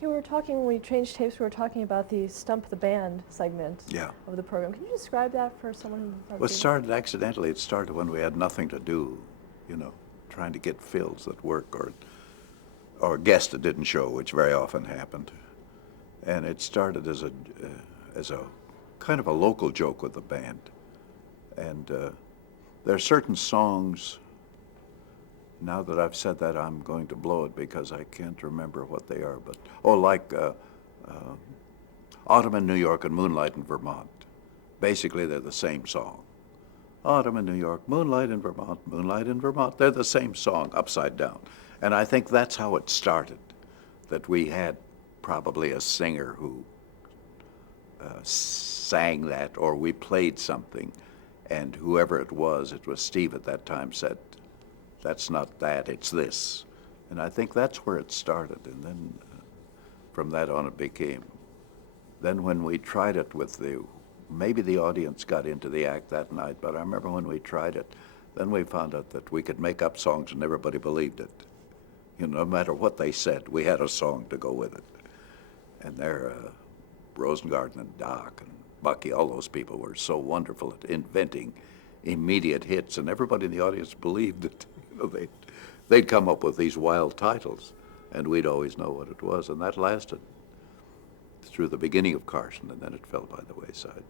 You were talking, when we changed tapes, we were talking about the Stump the Band segment Yeah. of the program. Can you describe that for someone who's Well, not it seen it? started accidentally. It started when we had nothing to do, you know, trying to get fills that work or a guest that didn't show, which very often happened. And it started as a kind of a local joke with the band. And there are certain songs. Now that I've said that, I'm going to blow it because I can't remember what they are. But like Autumn in New York and Moonlight in Vermont. Basically, they're the same song. Autumn in New York, Moonlight in Vermont, Moonlight in Vermont. They're the same song upside down. And I think that's how it started, that we had probably a singer who sang that, or we played something, and whoever it was Steve at that time, said, that's not that, it's this. And I think that's where it started. And then from that on it became. Then when we tried it maybe the audience got into the act that night, but I remember when we tried it, then we found out that we could make up songs and everybody believed it. You know, no matter what they said, we had a song to go with it. And there, Rosengarten and Doc and Bucky, all those people were so wonderful at inventing immediate hits, and everybody in the audience believed it. You know, they'd come up with these wild titles, and we'd always know what it was, and that lasted through the beginning of Carson, and then it fell by the wayside.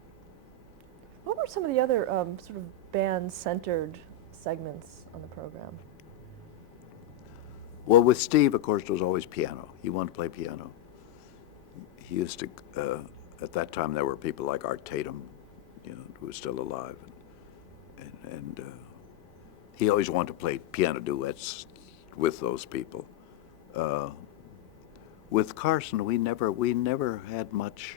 What were some of the other sort of band-centered segments on the program? Well, with Steve, of course, it was always piano. He wanted to play piano. He used to, at that time, there were people like Art Tatum, you know, who was still alive, and he always wanted to play piano duets with those people. With Carson, we never had much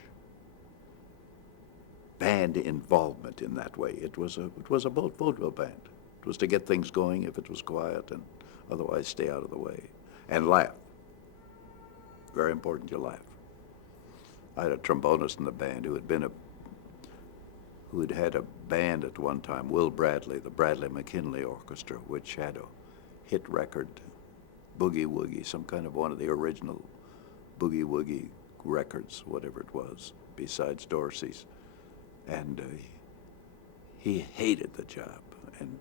band involvement in that way. It was a vaudeville band. It was to get things going if it was quiet, and otherwise stay out of the way and laugh. Very important to laugh. I had a trombonist in the band who had had a band at one time, Will Bradley, the Bradley McKinley Orchestra, which had a hit record, Boogie Woogie, some kind of one of the original Boogie Woogie records, whatever it was, besides Dorsey's. And he hated the job, and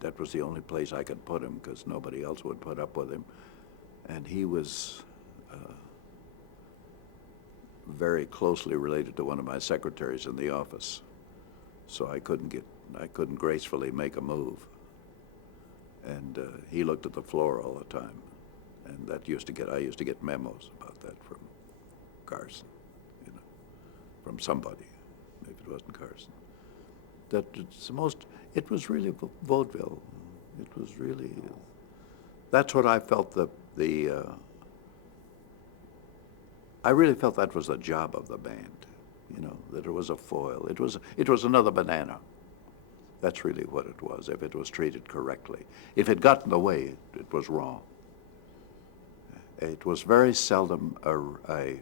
that was the only place I could put him because nobody else would put up with him. And he was very closely related to one of my secretaries in the office, so I couldn't gracefully make a move. And he looked at the floor all the time, and I used to get memos about that from Carson, you know, from somebody, if it wasn't Carson. It was really vaudeville. It was really, that's what I felt I really felt that was the job of the band, you know, that it was a foil. It was another banana. That's really what it was, if it was treated correctly. If it got in the way, it was wrong. It was very seldom a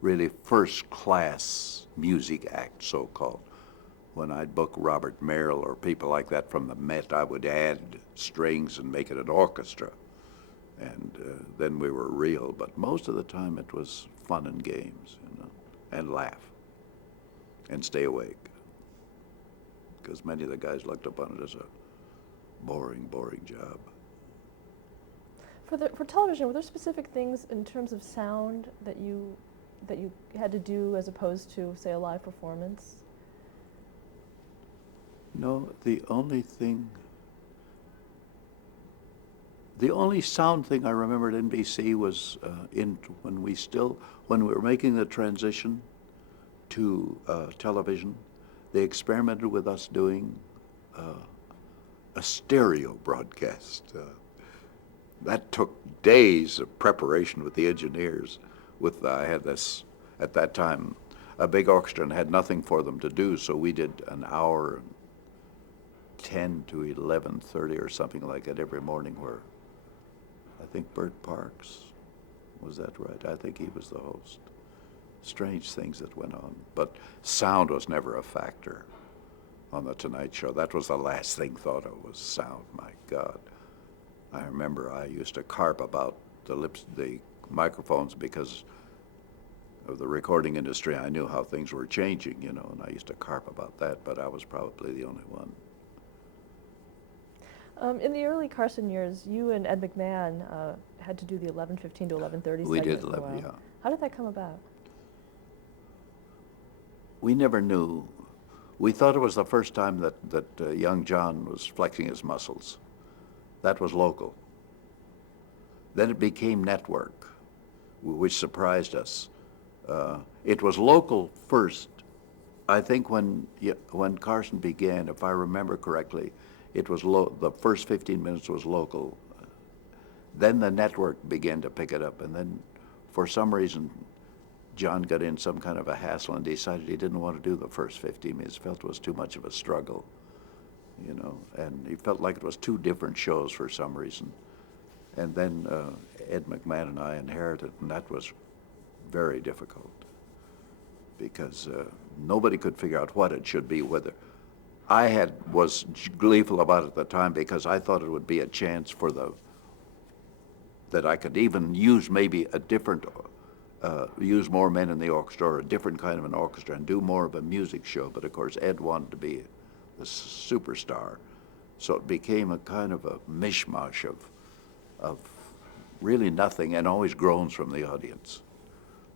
really first-class music act, so-called. When I'd book Robert Merrill or people like that from the Met, I would add strings and make it an orchestra. And then we were real. But most of the time it was fun and games, you know, and laugh and stay awake. Because many of the guys looked upon it as a boring, boring job. For television, were there specific things in terms of sound that you had to do as opposed to, say, a live performance? No, the only sound thing I remember at NBC was when we were making the transition to television, they experimented with us doing a stereo broadcast. That took days of preparation with the engineers. I had this, at that time, a big orchestra and had nothing for them to do, so we did an hour, 10 to 11:30 or something like that every morning, where I think Bert Parks, was that right? I think he was the host. Strange things that went on, but sound was never a factor on the Tonight Show. That was the last thing thought of, was sound. My God. I remember I used to carp about the microphones because of the recording industry. I knew how things were changing, you know, and I used to carp about that, but I was probably the only one. In the early Carson years, you and Ed McMahon had to do the 11:15 to 11:30 We segment did for a while. yeah. How did that come about? We never knew. We thought it was the first time that young John was flexing his muscles. That was local. Then it became network, which surprised us. It was local first. I think when Carson began, if I remember correctly, it was the first 15 minutes was local. Then the network began to pick it up, and then for some reason, John got in some kind of a hassle and decided he didn't want to do the first 15 minutes. Felt it was too much of a struggle, you know, and he felt like it was two different shows for some reason. And then Ed McMahon and I inherited, and that was very difficult because nobody could figure out what it should be. Whether I was gleeful about it at the time because I thought it would be a chance for that I could even use maybe a different, use more men in the orchestra or a different kind of an orchestra and do more of a music show. But of course, Ed wanted to be the superstar, so it became a kind of a mishmash of really nothing and always groans from the audience.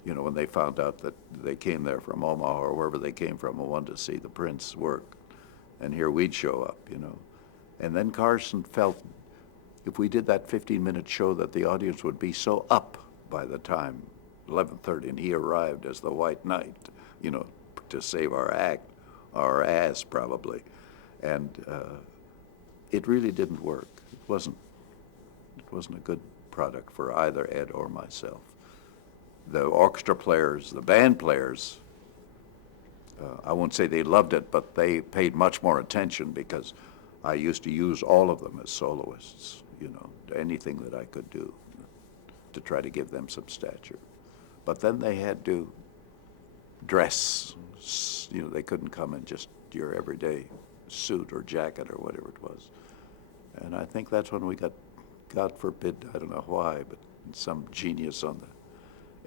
You know, when they found out that they came there from Omaha or wherever they came from and wanted to see the Prince work, and here we'd show up, you know. And then Carson felt if we did that 15-minute show that the audience would be so up by the time 11:30, and he arrived as the White Knight, you know, to save our ass probably. And it really didn't work. It wasn't a good product for either Ed or myself. The orchestra players, the band players, I won't say they loved it, but they paid much more attention because I used to use all of them as soloists, you know, anything that I could do to try to give them some stature. But then they had to dress, you know, they couldn't come in just your everyday suit or jacket or whatever it was. And I think that's when we got, God forbid, I don't know why, but some genius on the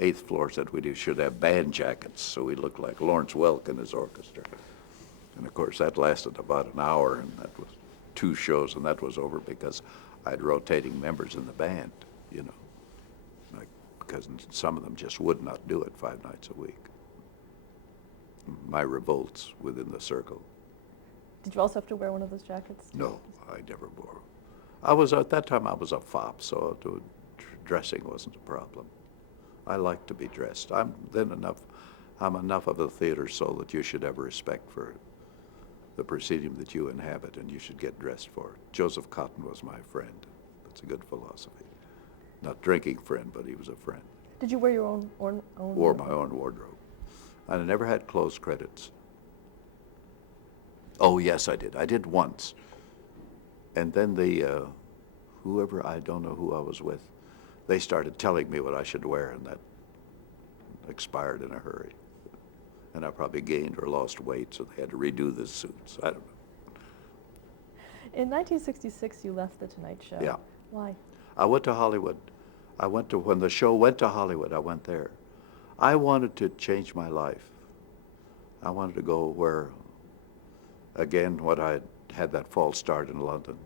8th floor said we should have band jackets so we looked like Lawrence Welk and his orchestra. And of course that lasted about an hour, and that was 2 shows, and that was over because I had rotating members in the band, you know, like, because some of them just would not do it 5 nights a week. My revolts within the circle. Did you also have to wear one of those jackets? No, I never wore. At that time I was a fop, so dressing wasn't a problem. I like to be dressed. I'm enough of a theater soul that you should have respect for the proceeding that you inhabit, and you should get dressed for it. Joseph Cotton was my friend. That's a good philosophy. Not drinking friend, but he was a friend. Did you wear your own Wore my own wardrobe. I never had closed credits. Oh, yes, I did. I did once. And then whoever, I don't know who I was with, they started telling me what I should wear, and that expired in a hurry. And I probably gained or lost weight, so they had to redo the suits. I don't know. In 1966, you left The Tonight Show. Yeah. Why? I went to Hollywood. When the show went to Hollywood, I went there. I wanted to change my life. I wanted to go where, again, what I had that false start in London.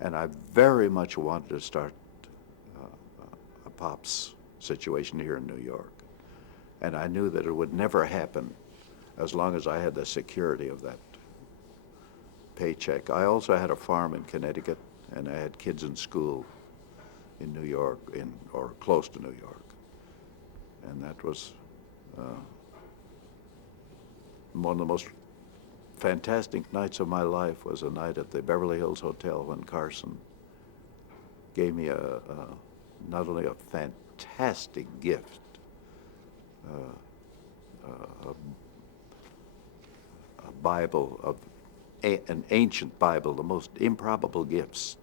And I very much wanted to start a Pops situation here in New York. And I knew that it would never happen as long as I had the security of that paycheck. I also had a farm in Connecticut, and I had kids in school in New York, or close to New York. And that was one of the most fantastic nights of my life was a night at the Beverly Hills Hotel when Carson gave me not only a fantastic gift, a Bible, an ancient Bible, the most improbable gifts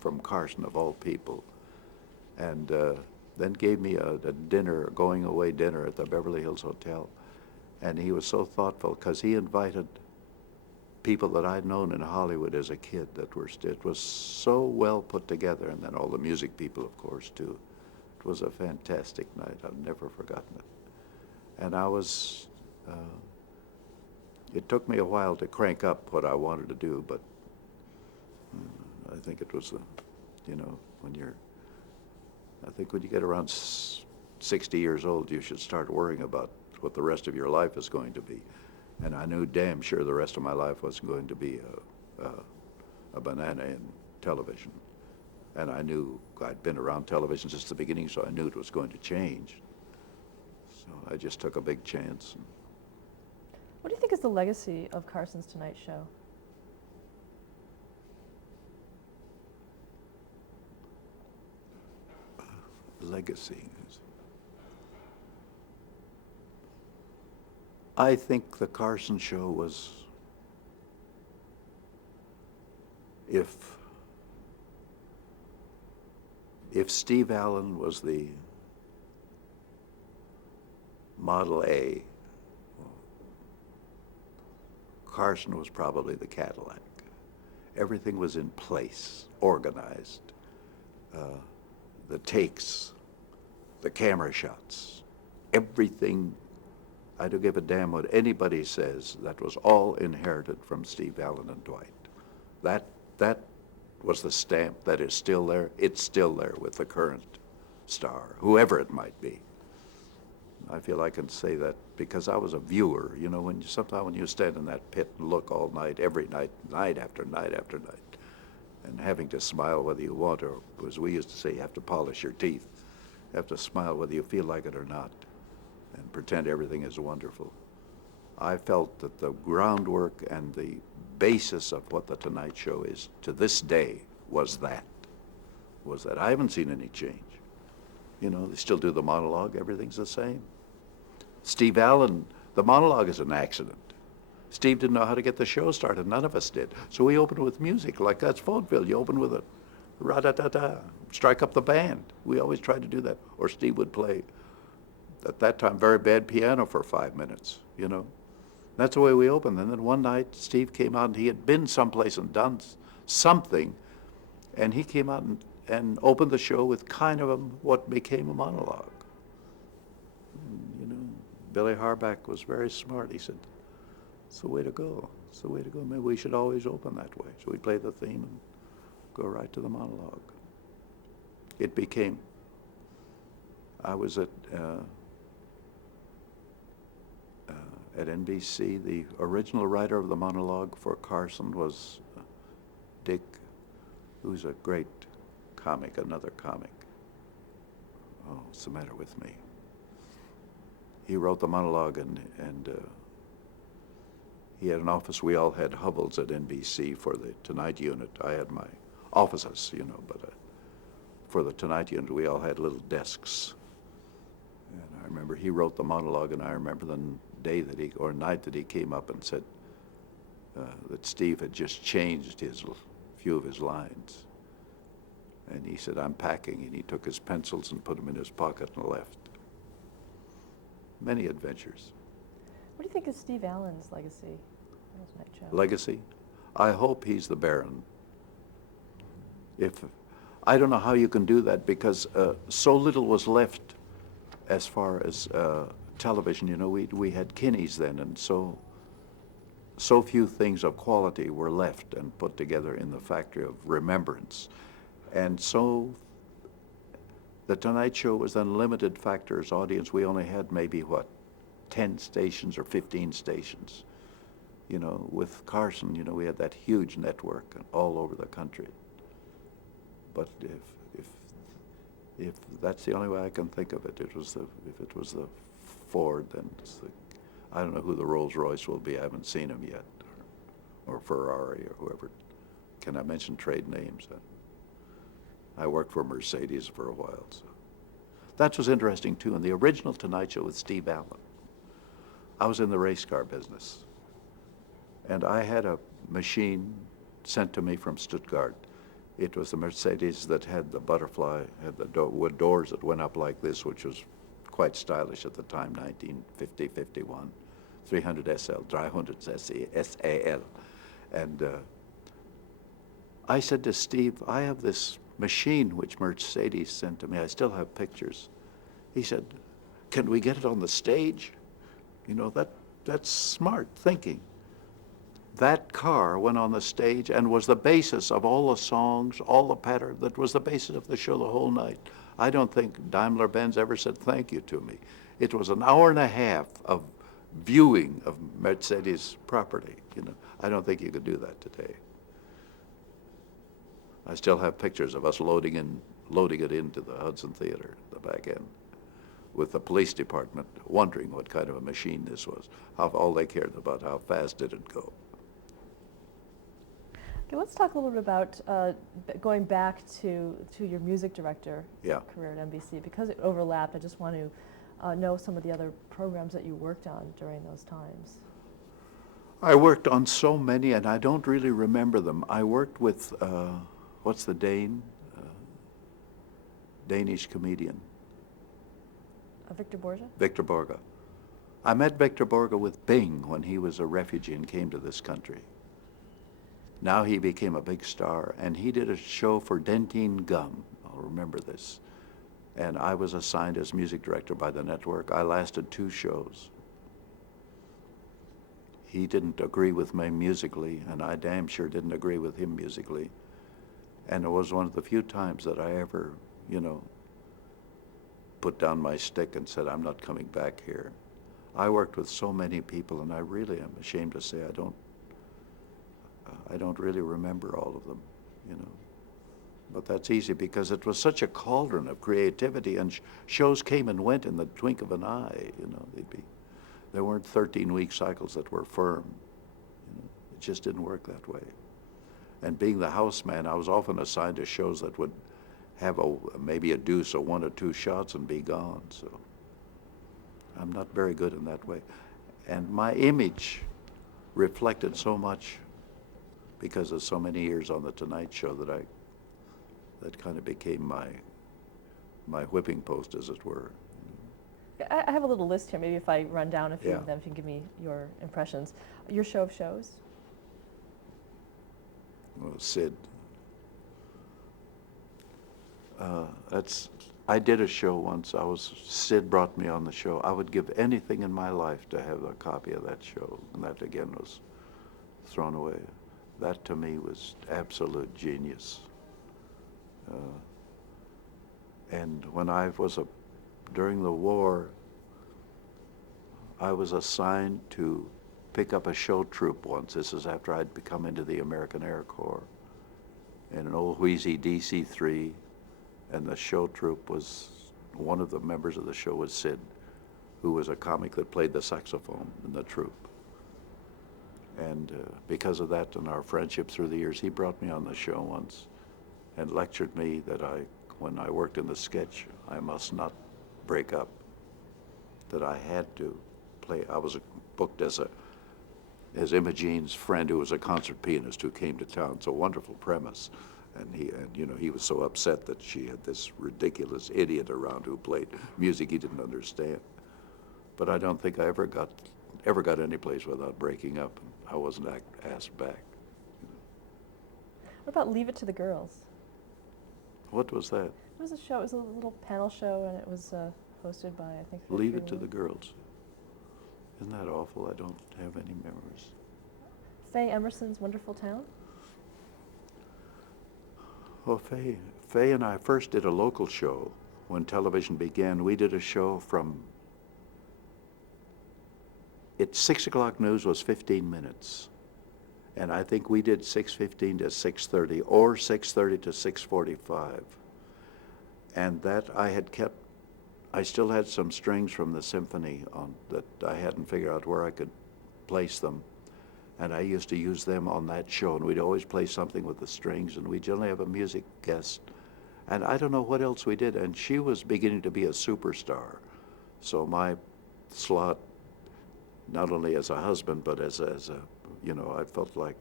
from Carson of all people, and then gave me a going away dinner at the Beverly Hills Hotel. And he was so thoughtful because he invited people that I'd known in Hollywood as a kid it was so well put together, and then all the music people, of course, too. It was a fantastic night. I've never forgotten it. And it took me a while to crank up what I wanted to do, but I think it was, I think when you get around 60 years old, you should start worrying about what the rest of your life is going to be. And I knew damn sure the rest of my life wasn't going to be a banana in television. And I knew I'd been around television since the beginning, so I knew it was going to change. So I just took a big chance. What do you think is the legacy of Carson's Tonight Show? Legacy. I think the Carson Show was, if Steve Allen was the Model A, Carson was probably the Cadillac. Everything was in place, organized. The takes, the camera shots, everything. I don't give a damn what anybody says. That was all inherited from Steve Allen and Dwight. That was the stamp that is still there. It's still there with the current star, whoever it might be. I feel I can say that because I was a viewer. You know, sometimes when you stand in that pit and look all night, every night, night after night after night, and having to smile whether you want, or as we used to say, you have to polish your teeth. You have to smile whether you feel like it or not, and pretend everything is wonderful. I felt that the groundwork and the basis of what the Tonight Show is to this day was that. I haven't seen any change. You know, they still do the monologue, everything's the same. Steve Allen, the monologue is an accident. Steve didn't know how to get the show started, none of us did. So we opened with music, like that's vaudeville. You open with a ra-da-da-da, strike up the band. We always tried to do that. Or Steve would play, at that time, very bad piano for 5 minutes, you know. That's the way we opened. And then one night, Steve came out, and he had been someplace and done something, and he came out and opened the show with kind of what became a monologue. And, you know, Billy Harback was very smart. He said, it's the way to go. It's the way to go. Maybe we should always open that way. So we play the theme and go right to the monologue. It became, I was at NBC. The original writer of the monologue for Carson was Dick, who's a great comic, another comic. Oh, what's the matter with me? He wrote the monologue, and he had an office. We all had hovels at NBC for the Tonight unit. I had my offices, you know, but for the Tonight unit, we all had little desks. And I remember he wrote the monologue, and I remember the day that night that he came up and said that Steve had just changed a few of his lines. And he said, I'm packing, and he took his pencils and put them in his pocket and left. Many adventures. What do you think is Steve Allen's legacy on his Night Show? Legacy? I hope he's the Baron. I don't know how you can do that, because so little was left as far as television. You know, we had Kinney's then, and so few things of quality were left and put together in the factory of remembrance. And so the Tonight Show was then limited factors audience. We only had maybe, 10 stations or 15 stations. You know, with Carson, you know, we had that huge network all over the country. But if that's the only way I can think of it, if it was the Ford, then I don't know who the Rolls Royce will be. I haven't seen them yet, or Ferrari, or whoever. Can I mention trade names? I worked for Mercedes for a while. So. That was interesting, too. In the original Tonight Show with Steve Allen, I was in the race car business. And I had a machine sent to me from Stuttgart. It was the Mercedes that had the butterfly, had the wood doors that went up like this, which was quite stylish at the time, 1950, 51, 300 SL, 300 SAL. And I said to Steve, I have this machine which Mercedes sent to me. I still have pictures. He said, can we get it on the stage? You know, that's smart thinking. That car went on the stage and was the basis of all the songs, all the pattern, that was the basis of the show the whole night. I don't think Daimler-Benz ever said thank you to me. It was an hour and a half of viewing of Mercedes property, you know. I don't think you could do that today. I still have pictures of us loading it into the Hudson Theater, the back end, with the police department wondering what kind of a machine this was. All they cared about how fast did it go. Okay, let's talk a little bit about going back to your music director career at NBC. Because it overlapped, I just want to know some of the other programs that you worked on during those times. I worked on so many, and I don't really remember them. I worked with, what's the Dane? Danish comedian. Victor Borge? Victor Borge. I met Victor Borge with Bing when he was a refugee and came to this country. Now he became a big star, and he did a show for Dentine Gum. I'll remember this. And I was assigned as music director by the network. I lasted 2 shows. He didn't agree with me musically, and I damn sure didn't agree with him musically. And it was one of the few times that I ever, you know, put down my stick and said, I'm not coming back here. I worked with so many people, and I really am ashamed to say I don't really remember all of them, you know. But that's easy because it was such a cauldron of creativity, and shows came and went in the twink of an eye, you know. There weren't 13-week cycles that were firm. You know, it just didn't work that way. And being the house man, I was often assigned to shows that would have maybe a deuce or 1 or 2 shots and be gone. So I'm not very good in that way. And my image reflected so much because of so many years on the Tonight Show that kind of became my whipping post, as it were. I have a little list here. Maybe if I run down a few of them, if you can give me your impressions. Your show of shows? Well, Sid. I did a show once. Sid brought me on the show. I would give anything in my life to have a copy of that show, and that again was thrown away. That to me was absolute genius. And when during the war, I was assigned to pick up a show troupe once. This is after I'd come into the American Air Corps, in an old wheezy DC-3, and the show troupe was, one of the members of the show was Sid, who was a comic that played the saxophone in the troupe. And because of that and our friendship through the years, he brought me on the show once and lectured me that when I worked in the sketch, I must not break up, that I had to play. I was booked as Imogene's friend, who was a concert pianist who came to town. It's a wonderful premise. And he was so upset that she had this ridiculous idiot around who played music he didn't understand. But I don't think I ever got any place without breaking up. I wasn't asked back. What about Leave It to the Girls? What was that? It was a show. It was a little panel show, and it was hosted by, I think. Leave It to the Girls. Isn't that awful? I don't have any memories. Faye Emerson's Wonderful Town? Well, Faye and I first did a local show when television began. We did a show from 6 o'clock news was 15 minutes. And I think we did 6:15 to 6:30 or 6:30 to 6:45. And that I still had some strings from the symphony on that I hadn't figured out where I could place them. And I used to use them on that show, and we'd always play something with the strings, and we'd generally have a music guest. And I don't know what else we did, and she was beginning to be a superstar. So my slot, not only as a husband, but as a, I felt like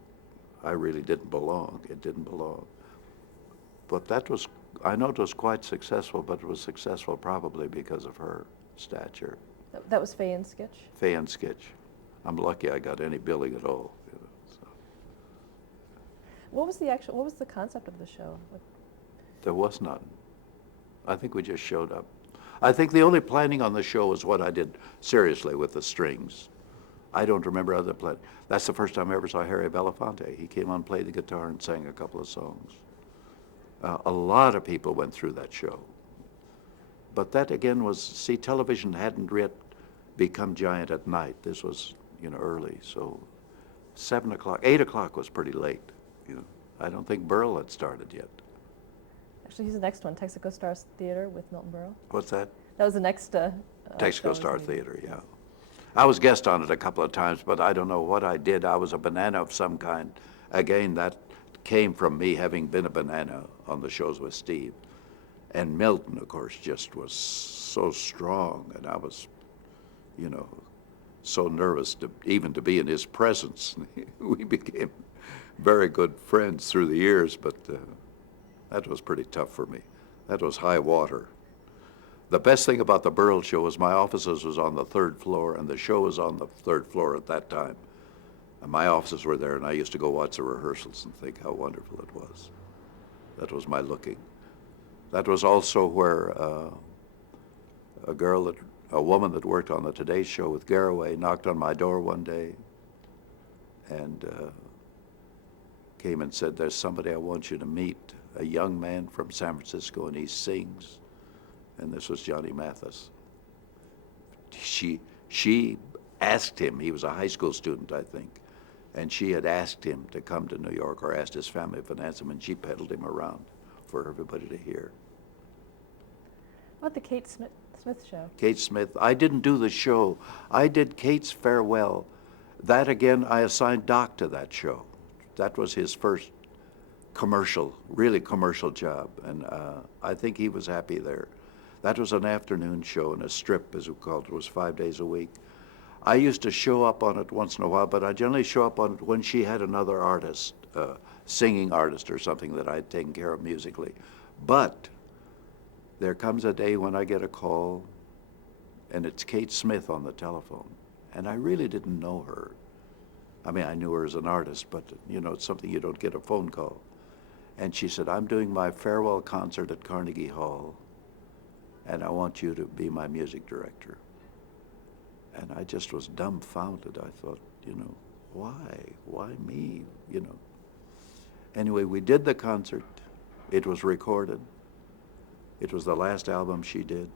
I really didn't belong. It didn't belong. But I know it was quite successful, but it was successful probably because of her stature. That was Faye and Skitch? Faye and Skitch. I'm lucky I got any billing at all. So. What was the concept of the show? There was none. I think we just showed up. I think the only planning on the show was what I did seriously with the strings. I don't remember other planning. That's the first time I ever saw Harry Belafonte. He came on, played the guitar, and sang a couple of songs. A lot of people went through that show. But that again was, see, television hadn't yet become giant at night. This was, early, so 7 o'clock, 8 o'clock was pretty late. I don't think Burl had started yet. Actually, he's the next one, Texaco Star Theater with Milton Berle. What's that? That was the next. Texaco Star Theater, yeah. I was guest on it a couple of times, but I don't know what I did. I was a banana of some kind. Again, that came from me having been a banana on the shows with Steve. And Milton, of course, just was so strong, and I was, so nervous even to be in his presence. We became very good friends through the years, but that was pretty tough for me. That was high water. The best thing about the Burl show was my offices was on the 3rd floor, and the show was on the 3rd floor at that time. And my offices were there, and I used to go watch the rehearsals and think how wonderful it was. That was my looking. That was also where a woman that worked on the Today Show with Garraway knocked on my door one day and came and said, "There's somebody I want you to meet, a young man from San Francisco, and he sings." And this was Johnny Mathis. She asked him, he was a high school student, I think, and she had asked him to come to New York, or asked his family to finance him, and she peddled him around for everybody to hear. What about the Kate Smith show? Kate Smith. I didn't do the show. I did Kate's Farewell. That again, I assigned Doc to that show. That was his first really commercial job, and I think he was happy there. That was an afternoon show, and a strip, as we called it, was 5 days a week. I used to show up on it once in a while, but I generally show up on it when she had another artist, singing artist or something that I'd taken care of musically. But there comes a day when I get a call, and it's Kate Smith on the telephone, and I really didn't know her. I mean, I knew her as an artist, but it's something you don't get a phone call. And she said, "I'm doing my farewell concert at Carnegie Hall, and I want you to be my music director." And I just was dumbfounded. I thought, why me, Anyway, we did the concert. It was recorded. It was the last album she did.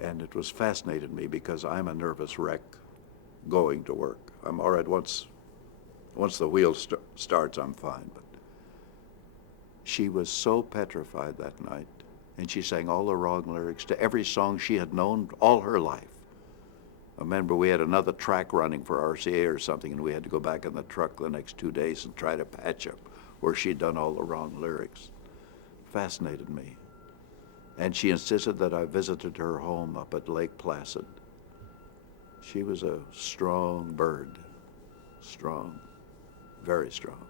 And it was fascinated me because I'm a nervous wreck going to work. I'm all right once the wheel starts, I'm fine. But she was so petrified that night. And she sang all the wrong lyrics to every song she had known all her life. I remember we had another track running for RCA or something, and we had to go back in the truck the next 2 days and try to patch up where she'd done all the wrong lyrics. Fascinated me. And she insisted that I visited her home up at Lake Placid. She was a strong bird. Strong. Very strong.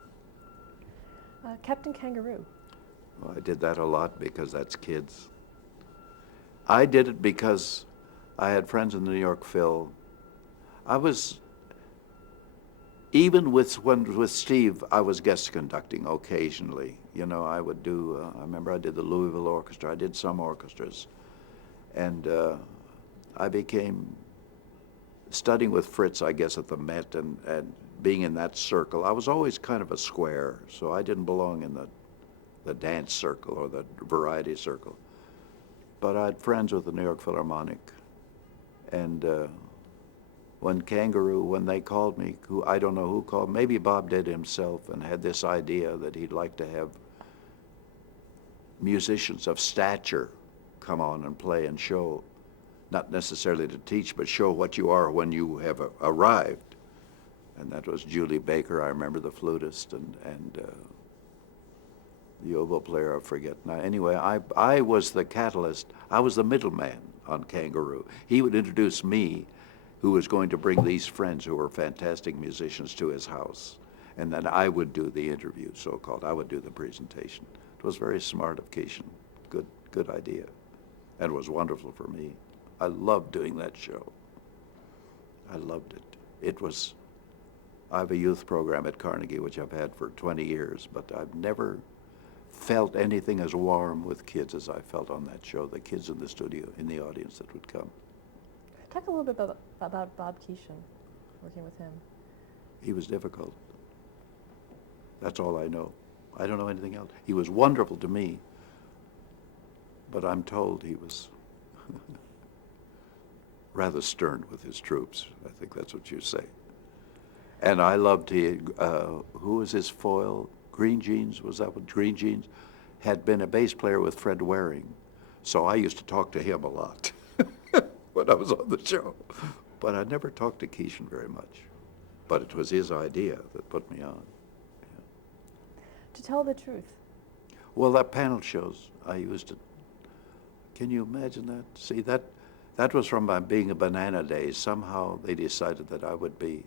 Captain Kangaroo. Well, I did that a lot because that's kids. I did it because I had friends in the New York Phil. Even with Steve, I was guest conducting occasionally. I would do, I remember I did the Louisville Orchestra, I did some orchestras. And I became, studying with Fritz, I guess, at the Met and being in that circle. I was always kind of a square, so I didn't belong in the dance circle or the variety circle. But I had friends with the New York Philharmonic. And when they called me, who I don't know who called, maybe Bob did himself, and had this idea that he'd like to have musicians of stature come on and play and show, not necessarily to teach, but show what you are when you have arrived. And that was Julie Baker, I remember, the flutist, and the oboe player, I forget now. Anyway, I was the catalyst. I was the middleman on Kangaroo. He would introduce me, who was going to bring these friends who were fantastic musicians to his house. And then I would do the interview, so-called. I would do the presentation. It was very smart of Keishan. Good idea. And it was wonderful for me. I loved doing that show. I loved it. I have a youth program at Carnegie, which I've had for 20 years, but I've never felt anything as warm with kids as I felt on that show, the kids in the studio, in the audience that would come. Talk a little bit about Bob Keeshan, working with him. He was difficult. That's all I know. I don't know anything else. He was wonderful to me, but I'm told he was rather stern with his troops. I think that's what you say. And I loved who was his foil? Green Jeans, was that what Green Jeans? Had been a bass player with Fred Waring. So I used to talk to him a lot when I was on the show. But I never talked to Keeshan very much. But it was his idea that put me on. Yeah. To tell the truth. Well, that panel shows, I used to, can you imagine that? See, that was from my being a Banana Days. Somehow they decided that I would be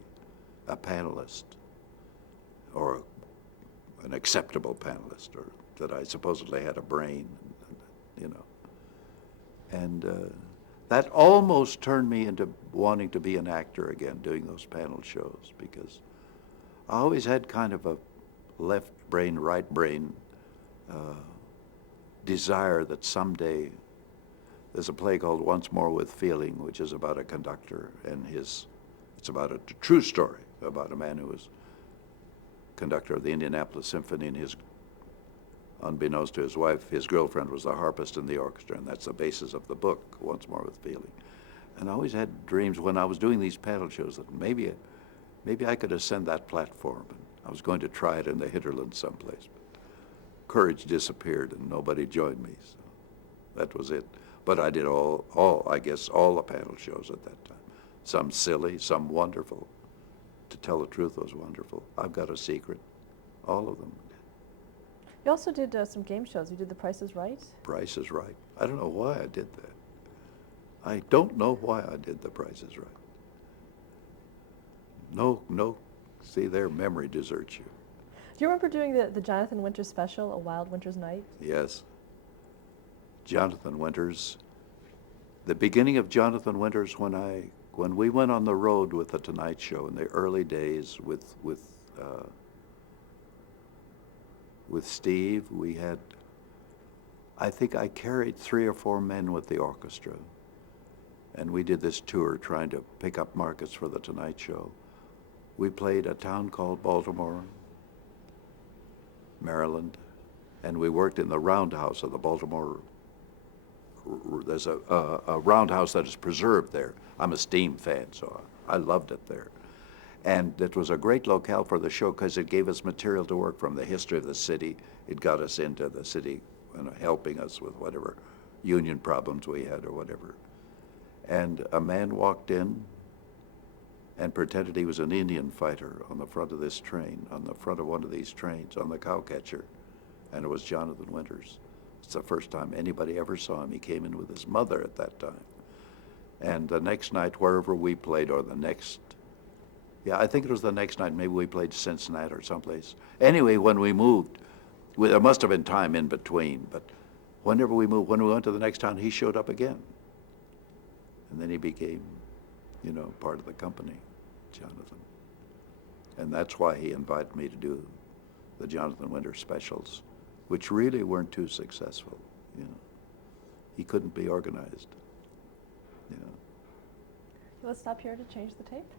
a panelist, or an acceptable panelist, or that I supposedly had a brain, you know. And that almost turned me into wanting to be an actor again, doing those panel shows, because I always had kind of a left brain, right brain desire that someday, there's a play called Once More with Feeling, which is about a conductor and it's about a true story about a man who was conductor of the Indianapolis Symphony, and unbeknownst to his wife, his girlfriend was the harpist in the orchestra, and that's the basis of the book, Once More with Feeling. And I always had dreams when I was doing these panel shows that maybe I could ascend that platform. And I was going to try it in the hinterland someplace, but courage disappeared and nobody joined me, so that was it. But I did I guess all the panel shows at that time. Some silly, some wonderful. To tell the truth, was wonderful. I've Got a Secret, all of them. You also did some game shows. You did The Price is Right? Price is Right. I don't know why I did that. I don't know why I did The Price is Right. No, see, their memory deserts you. Do you remember doing the Jonathan Winters special, A Wild Winter's Night? Yes. Jonathan Winters. The beginning of Jonathan Winters, when we went on the road with The Tonight Show in the early days with Steve, I think I carried 3 or 4 men with the orchestra, and we did this tour trying to pick up markets for The Tonight Show. We played a town called Baltimore, Maryland, and we worked in the roundhouse of the Baltimore. There's a roundhouse that is preserved there. I'm a Steam fan, so I loved it there. And it was a great locale for the show because it gave us material to work from, the history of the city. It got us into the city, helping us with whatever union problems we had or whatever. And a man walked in and pretended he was an Indian fighter on the front of this train, on the front of one of these trains, on the cowcatcher, and it was Jonathan Winters. It's the first time anybody ever saw him. He came in with his mother at that time. And the next night, wherever we played, or I think it was the next night, maybe we played Cincinnati or someplace. Anyway, when we moved, there must have been time in between, but whenever we moved, when we went to the next town, he showed up again. And then he became, part of the company, Jonathan. And that's why he invited me to do the Jonathan Winters specials, which really weren't too successful, He couldn't be organized, Let's stop here to change the tape.